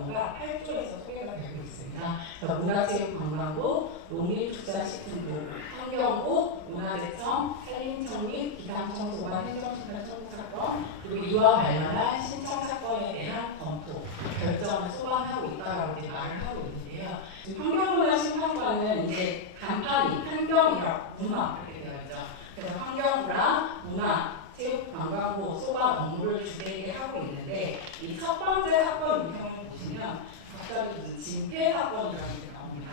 경우가 8조에서 소개가 되고 있습니다. 문화체육관광부, 농림축산식품부, 환경부, 문화재청, 산림청 및 기상청소관 행정심판 청구 사건, 그리고 이와 관련한 신청 사건에 대한 검토, 결정을 소관하고 있다라고 이제 말을 하고 있는데요. 지금 환경문화심판관은 이제 간판이 환경이랑 문화 이렇게 되어 있죠. 그래서 환경부랑 문화, 체육관광부, 소관 업무를 주되게 하고 있는데 이 첫 번째 사건 유형을 보시면 갑자기 무슨 진폐 사건이라는 게 나옵니다.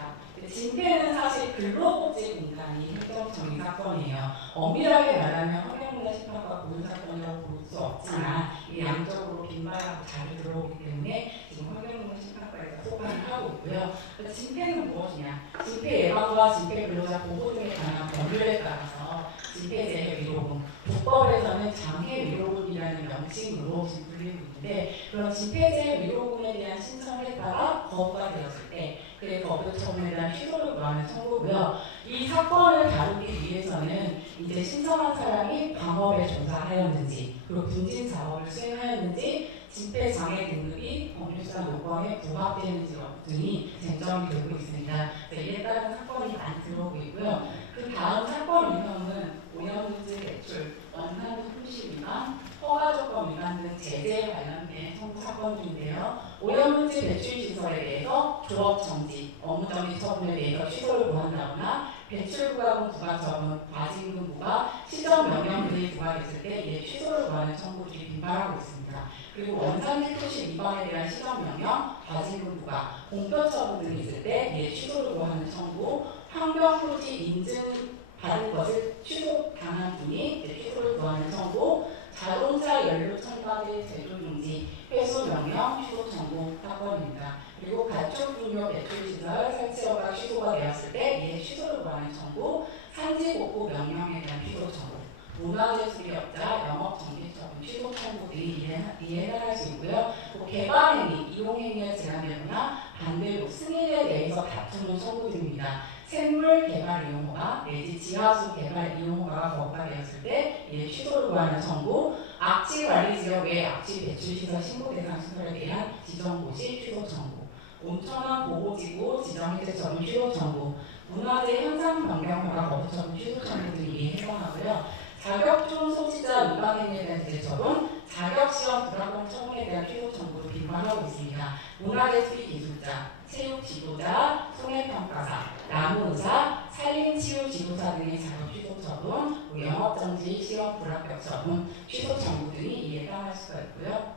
진폐는 사실 근로복지공단이 행정처리 사건이에요. 엄밀하게 말하면 환경문화심판과 고유 사건이라고 볼 수 없지만 이 양적으로 빈말하고 잘 들어오기 때문에 지금 환경문화심판과에서 소관을 하고 있고요. 진폐는 무엇이냐? 진폐 예방과 진폐 근로자 보호 등에 관한 법률에 따라서 진폐재해 위로금, 국법에서는 장해 위로금이라는 명칭으로 지금 불리고 있는데 그런 진폐재해 위로금에 대한 신청에 따라 거부가 되었을 때 그의 거부 처분에 대한 취소를 구하는 청구고요. 이 사건을 다루기 위해서는 이제 신청한 사람이 방업에 종사하였는지 그리고 분진 작업을 수행하였는지 집회장애 등급이 법률상 요건에 부합되는지 등이 쟁점이 되고 있습니다. 이에 따른 사건이 많이 들어오고 있고요. 그 다음 사건 유형은 오염물질 배출, 원산 품실 위반, 허가조건 위반 등 제재에 관련된 청구 사건인데요. 오염물질 배출 시설에 대해서 조업 정지, 업무 정지 처분에 대해서 취소를 구한다거나 배출 부과금 부과 처분, 과징금 부과, 시정 명령 등이 부과됐을 때 이에 취소를 구하는 청구들이 빈발하고 있습니다. 그리고 원산지 표시 위반에 대한 시정 명령, 과징금 부과, 공표 처분 등이 있을 때 이에 취소를 구하는 청구, 환경 토지 인증 받은 것을 취소 당한 분이 취소를 구하는 청구, 자동차 연료 첨가제 제조 중지, 회수 명령, 취소 청구 사건입니다. 그리고 가축 분뇨 배출 시설 설치허가 취소가 되었을 때 이에 취소를 구하는 청구, 산지 복구 명령에 대한 취소 청구, 문화재 수리업자 영업 정지 처분 취소 청구 등이 이해를 할 수 있고요. 또 개발행위, 이용행위에 제한되거나 반대로 승인에 대해서 다투는 청구들입니다. 샘물 개발 이용허가 내지 지하수 개발 이용허가가 거부가 되었을 때 이에 취소를 구하는 청구, 악취 관리 지역 외 악취 배출 시설 신고 대상 시설에 대한 지정 고시 취소 청구, 온천원 보호지구 지정 해제 처분 취소 청구, 문화재 현상 변경 허가 거부 처분 취소 청구 등이 해당하고요. 자격증 소지자 위반 행위에 대한 제재 처분, 자격시험 불합격 처분에 대한 취소 청구를 빈발하고 있습니다. 문화재 수리 기술자, 체육 지도자, 손해평가사, 나무의사, 산림치유 지도자 등의 자격 취소 처분, 영업정지 시험 불합격 처분, 취소 청구 등이 해당할 수가 있고요.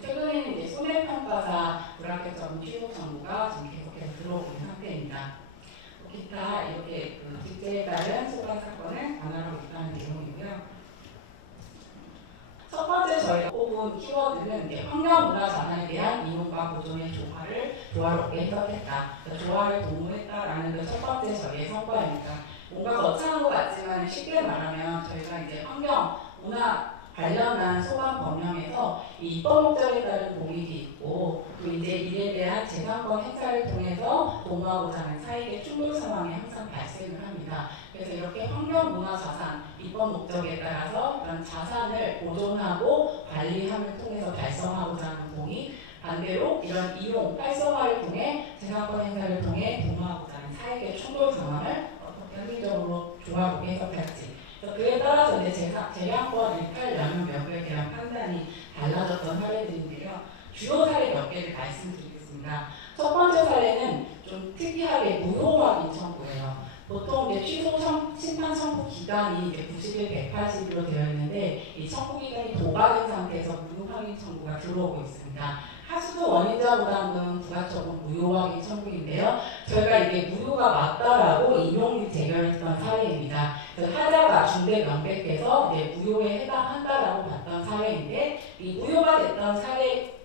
최근에는 이제 손해평가사 불합격 처분 취소 청구가 지금 계속해서 들어오고 있는 상태입니다. 기타 이렇게 직제에 따른 소관 사건을 관할하고 있다는 내용이고요. 첫 번째 저희가 뽑은 키워드는 환경문화 자산에 대한 이용과 보존의 조화를 조화롭게 해석했다. 조화를 도모했다라는 게 첫 번째 저희의 성과입니다. 뭔가 거창한 것 같지만 쉽게 말하면 저희가 이제 환경, 문화 관련한 소관 법령에서 이 입법 목적에 따른 공익이 있고 또 이제 이에 대한 재산권 행사를 통해서 도모하고자 하는 사익의 충돌 상황이 항상 발생을 합니다. 그래서 이렇게 환경, 문화, 자산, 입법 목적에 따라서 그런 자산을 보존하고 관리함을 통해서 달성하고자 하는 공익, 반대로 이런 이용, 활성화를 통해 재산권 행사를 통해 도모하고자 하는 사익의 충돌 상황을 어떻게 합리적으로 조화롭게 해석할지 그에 따라서 이제 재량권 일탈 양육 여부에 대한 판단이 달라졌던 사례들인데요. 주요 사례 몇 개를 말씀드리겠습니다. 첫 번째 사례는 좀 특이하게 무효 확인 청구예요. 보통 이제 취소 심판 청구 기간이 이제 90일 180일로 되어 있는데 이 청구 기간이 도과된 상태에서 무효 확인 청구가 들어오고 있습니다. 하수도 원인자 부담금 부가처분 무효 확인 청구인데요. 저희가 이게 무효가 맞다라고 인용 및 재결했던 사례입니다. 하자가 중대 명백해서 이제 무효에 해당한다라고 봤던 사례인데 이 무효가 됐던 사례,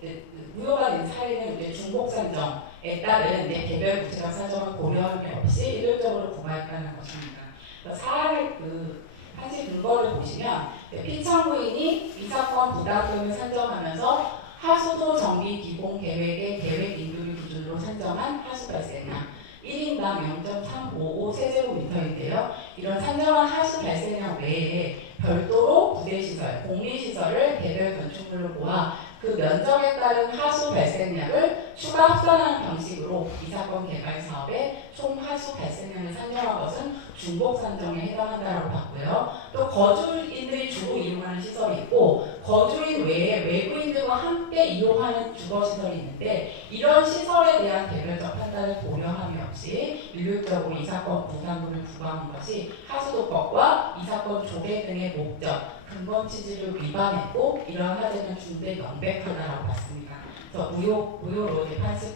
무효가 된 사례는 이제 중복 산정에 따른 개별 구체적 사정을 고려할 게 없이 일률적으로 부과했다는 것입니다. 사례 사실 근거를 보시면 피청구인이 이 사건 부담금을 산정하면서 하수도 정비 기본 계획의 계획 인도를 기준으로 산정한 하수 발생량 1인당 0.355 세제곱미터인데요. 이런 산정한 하수 발생량 외에 별도로 경제시설, 공리시설을 개별 건축물로 모아 그 면적에 따른 하수 발생량을 추가 합산하는 방식으로 이 사건 개발 사업의 총 하수 발생량을 산정한 것은 중복 산정에 해당한다고 봤고요. 또 거주인들이 주로 이용하는 시설이 있고 거주인 외에 외부인들과 함께 이용하는 주거시설이 있는데 이런 시설에 대한 개별적 판단을 고려함이 없이 일률적으로 이 사건 부담금을 부과한 것이 하수도법과 이 사건 조례 등의 목적, 근본 취지를 위반했고 이러한 하자는 중대 명백하다라고 봤습니다. 그래서 무효로 판시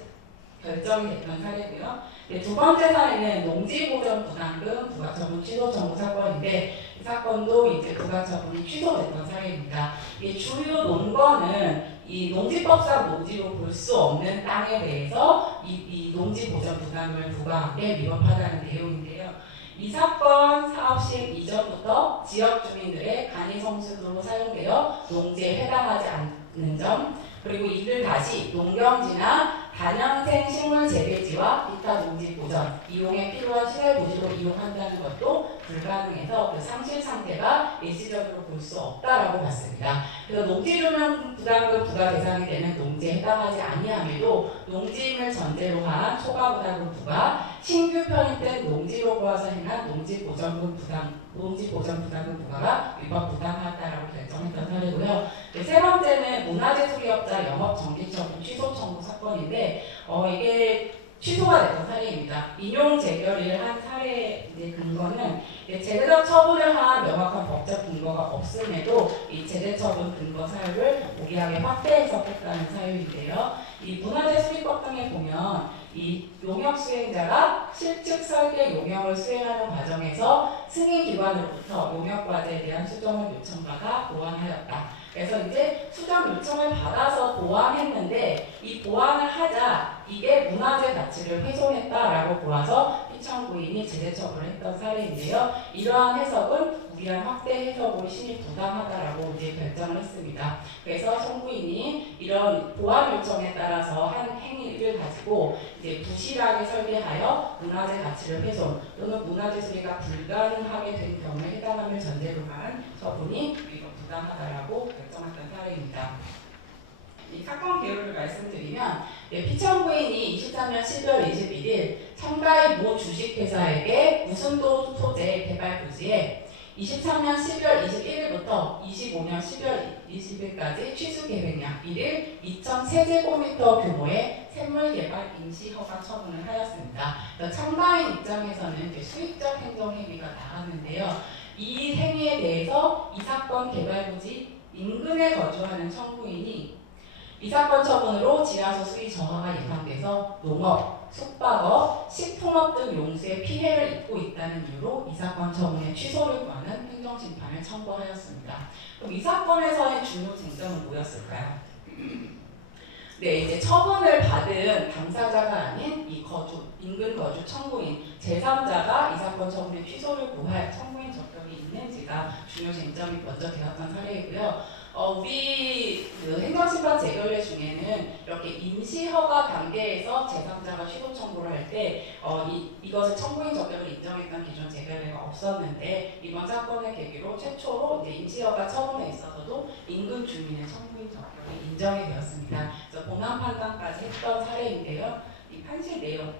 결정이 됐던 사례고요. 두 번째 사례는 농지보전 부담금 부가처분 취소 청구 사건인데 이 사건도 이제 부가처분이 취소됐던 사례입니다. 이 주요 논거는 이 농지법상 농지로 볼 수 없는 땅에 대해서 이 농지보전 부담금을 부과한 게 위법하다는 내용인데요. 이 사건 사업 시행 이전부터 지역 주민들의 간이 성수로 사용되어 농지에 해당하지 않는 점, 그리고 이를 다시 농경지나 다년생 식물 재배지와 기타 농지 보전, 이용에 필요한 시설 부지로 이용한다는 것도 불가능해서 그 상실 상태가 일시적으로 볼 수 없다라고 봤습니다. 그래서 농지조명 부담금 부과 대상이 되는 농지에 해당하지 아니함에도 농지임을 전제로 한 초과 부담금 부과, 신규 편입된 농지로 보아서 행한 농지 보전 부담금 부과가 위법 부당하다라고 결정했던 사례고요. 세 번째는 문화재 수리업자 영업 정지처분 취소 청구 사건인데 이게 취소가 됐던 사례입니다. 인용 재결의를 한 사례의 근거는 제대적 처분을 한 명확한 법적 근거가 없음에도 이 제대처분 근거 사유를 무리하게 확대 해석했다는 사유인데요. 이 문화재 수리법 등에 보면 이 용역 수행자가 실측 설계 용역을 수행하는 과정에서 승인기관으로부터 용역 과제에 대한 수정을 요청받아 보완하였다. 그래서 이제 수정 요청을 받아서 보완했는데 이 보완을 하자 이게 문화재 가치를 훼손했다라고 보아서 피청구인이 제재처분을 했던 사례인데요. 이러한 해석은 무리한 확대 해석으로 심히 부당하다라고 이제 결정을 했습니다. 그래서 청구인이 이런 보완 요청에 따라서 한 행위를 가지고 이제 부실하게 설계하여 문화재 가치를 훼손 또는 문화재 수리가 불가능하게 된 경우에 해당함을 전제로 한 처분이 부당하다라고 결정했던 사례입니다. 이 사건 개요를 말씀드리면 피청구인이 23년 12월 21일 청가의 모 주식회사에게 무순도 소재 개발 부지에 23년 12월 21일부터 25년 12월 20일까지 취수 계획량 1일 2,000세제곱미터 규모의 샘물개발 임시허가 처분을 하였습니다. 청가인 입장에서는 이제 수익적 행정행위가 나왔는데요. 이 행위에 대해서 이 사건 개발부지 인근에 거주하는 청구인이 이 사건 처분으로 지하수 수위 저하가 예상돼서 농업, 숙박업, 식품업 등 용수에 피해를 입고 있다는 이유로 이 사건 처분의 취소를 구하는 행정심판을 청구하였습니다. 그럼 이 사건에서의 중요 쟁점은 뭐였을까요? 네, 이제 처분을 받은 당사자가 아닌 이 인근 거주 청구인 제3자가 이 사건 처분의 취소를 구할 청구인 적격이 있는지가 중요 쟁점이 먼저 되었던 사례이고요. 우리 행정심판 재결례 중에는 이렇게 임시허가 단계에서 제3자가 취소 청구를 할 때 이것을 청구인 적격을 인정했던 기존 재결례가 없었는데 이번 사건을 계기로 최초로 이제 임시허가 처분에 있어서도 인근 주민의 청구인 적격이 인정이 되었습니다. 그래서 본안 판단까지 했던 사례인데요. 이 판시 내용,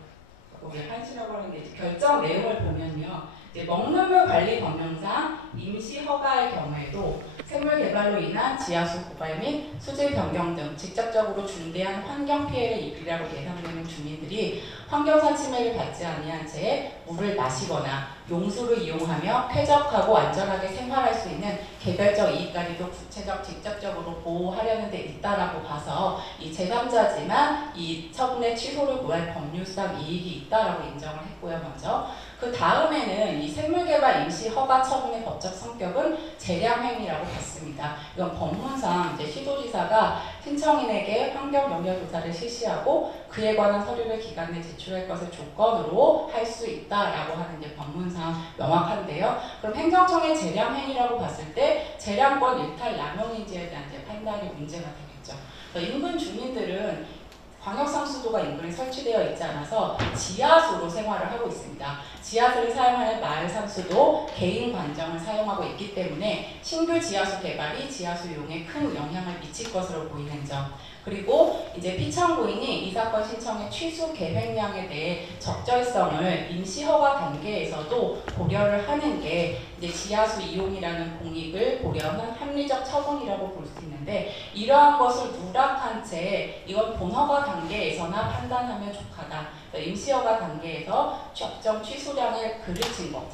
거기에 판시라고 하는데 결정 내용을 보면요. 이제 먹는물 관리 법령상 임시 허가의 경우에도 샘물 개발로 인한 지하수 고갈 및 수질 변경 등 직접적으로 중대한 환경 피해를 입으리라고 예상되는 주민들이 환경상 침해를 받지 아니한 채 물을 마시거나 용수를 이용하며 쾌적하고 안전하게 생활할 수 있는 개별적 이익까지도 구체적 직접적으로 보호하려는 데 있다라고 봐서 이 제3자지만 이 처분의 취소를 구할 법률상 이익이 있다라고 인정을 했고요. 먼저 그 다음에는 이 샘물개발 임시 허가 처분의 법적 성격은 재량행위라고 봤습니다. 이건 법문상 이제 시도지사가 신청인에게 환경 영역 조사를 실시하고 그에 관한 서류를 기간 내 제출할 것을 조건으로 할 수 있다라고 하는 이제 법문상 명확한데요. 그럼 행정청의 재량행위라고 봤을 때 재량권 일탈 남용인지에 대한 이제 판단이 문제가 되겠죠. 인근 주민들은 광역상수도 주요도가 인근에 설치되어 있지 않아서 지하수로 생활을 하고 있습니다. 지하수를 사용하는 마을 상수도 개인 관정을 사용하고 있기 때문에 신규 지하수 개발이 지하수 이용에 큰 영향을 미칠 것으로 보이는 점. 그리고 이제 피청구인이 이 사건 신청의 취소 계획량에 대해 적절성을 임시 허가 단계에서도 고려를 하는 게 이제 지하수 이용이라는 공익을 고려한 합리적 처분이라고 볼 수 있는데, 이러한 것을 누락한 채 이건 본허가 단계에서나 판단하면 족하다. 임시 허가 단계에서 적정 취소량을 그르친 것,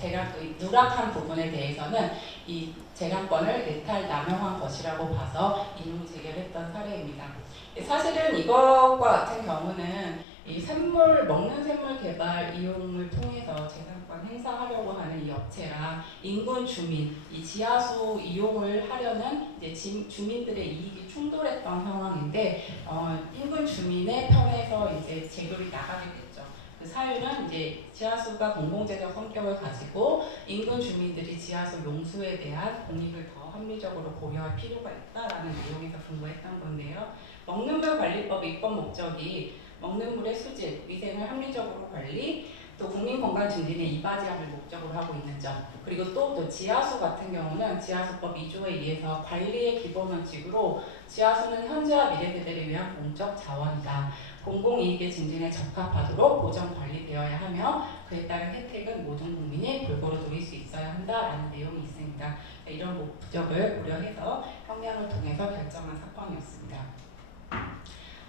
누락한 부분에 대해서는 이 재량권을 내탈 남용한 것이라고 봐서 이용 제기를 했던 사례입니다. 사실은 이것과 같은 경우는 이 먹는 샘물 개발 이용을 통해서 재산권 행사하려고 하는 이 업체랑 인근 주민, 이 지하수 이용을 하려는 이제 주민들의 이익이 충돌했던 상황인데, 인근 주민의 편에서 이제 재결이 나가게 됐죠. 그 사유는 이제 지하수가 공공재적 성격을 가지고 인근 주민들이 지하수 용수에 대한 공익을 더 합리적으로 고려할 필요가 있다라는 내용에서 근거했던 건데요. 먹는 물 관리법 입법 목적이 먹는 물의 수질, 위생을 합리적으로 관리, 또 국민 건강 증진에 이바지함을 목적으로 하고 있는 점, 그리고 또 지하수 같은 경우는 지하수법 2조에 의해서 관리의 기본 원칙으로 지하수는 현재와 미래 세대를 위한 공적 자원이다. 공공이익의 증진에 적합하도록 보전 관리되어야 하며 그에 따른 혜택은 모든 국민이 골고루 누릴 수 있어야 한다라는 내용이 있습니다. 이런 목적을 고려해서 형량을 통해서 결정한 사건이었습니다.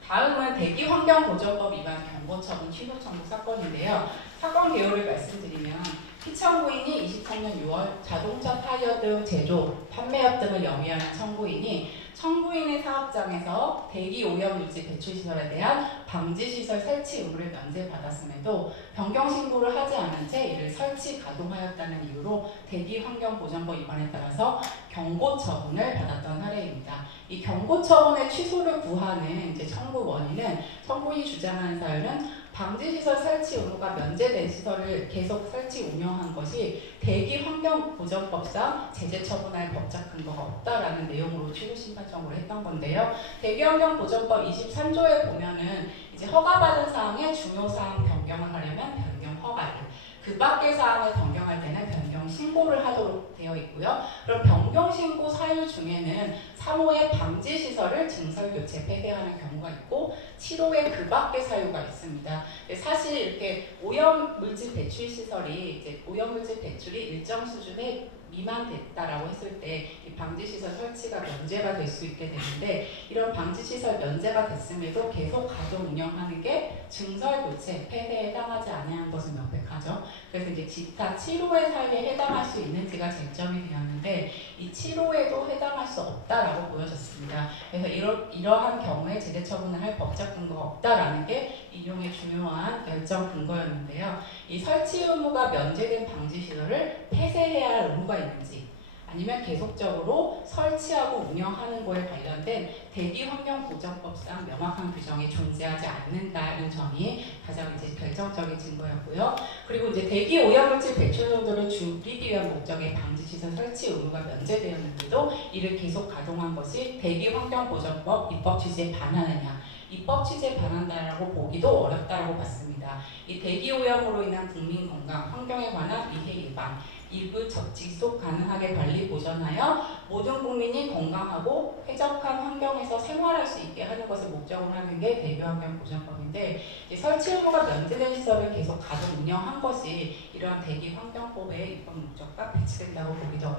다음은 대기환경보전법 위반 경고처분 취소 청구 사건인데요. 사건 개요를 말씀드리면 피청구인이 23년 6월 자동차 타이어 등 제조, 판매업 등을 영위하는 청구인이 청구인의 사업장에서 대기 오염물질 배출 시설에 대한 방지시설 설치 의무를 면제받았음에도 변경 신고를 하지 않은 채 이를 설치 가동하였다는 이유로 대기환경보전법 위반에 따라서 경고 처분을 받았던 사례입니다. 이 경고 처분의 취소를 구하는 이제 청구 원인은 청구인이 주장하는 사유는 방지시설 설치 의무가 면제된 시설을 계속 설치 운영한 것이 대기환경보전법상 제재 처분할 법적 근거가 없다라는 내용으로 취소 심판 청구를 했던 건데요. 대기환경보전법 23조에 보면은 이제 허가받은 사항의 중요 사항 변경을 하려면 변경 허가를, 그 밖의 사항을 변경할 때는 변경 신고를 하도록 되어 있고요. 그럼 변경 신고 사유 중에는 3호의 방지 시설을 증설 교체 폐쇄하는 경우가 있고 7호의 그 밖의 사유가 있습니다. 사실 이렇게 오염물질 배출 시설이 이제 오염물질 배출이 일정 수준에 미만됐다라고 했을 때 이 방지시설 설치가 면제가 될 수 있게 되는데, 이런 방지시설 면제가 됐음에도 계속 가동 운영하는 게 증설 교체 폐쇄에 해당하지 아니한 것은 명백하죠. 그래서 이제 기타 7호의 사유에 해당할 수 있는지가 쟁점이 되었는데 이 7호에도 해당할 수 없다라고 보여졌습니다. 그래서 이러한 경우에 제재 처분을 할 법적 근거가 없다라는 게 인용의 중요한 결정 근거였는데요. 이 설치 의무가 면제된 방지시설을 폐쇄해야 할 의무가 있는지, 아니면 계속적으로 설치하고 운영하는 거에 관련된 대기환경보전법상 명확한 규정이 존재하지 않는다는 점이 가장 이제 결정적인 증거였고요. 그리고 이제 대기 오염물질 배출 정도를 줄이기 위한 목적의 방지시설 설치 의무가 면제되었는데도 이를 계속 가동한 것이 대기환경보전법 입법 취지에 반하느냐, 입법 취지에 반한다라고 보기도 어렵다고 봤습니다. 이 대기 오염으로 인한 국민 건강, 환경에 관한 위해 예방, 일부 지속 가능하게 관리 보전하여 모든 국민이 건강하고 쾌적한 환경에서 생활할 수 있게 하는 것을 목적으로 하는 게 대기환경보전법인데, 설치 의무가 면제된 시설을 계속 가동 운영한 것이 이러한 대기환경법의 입법 목적과 배치된다고 보기도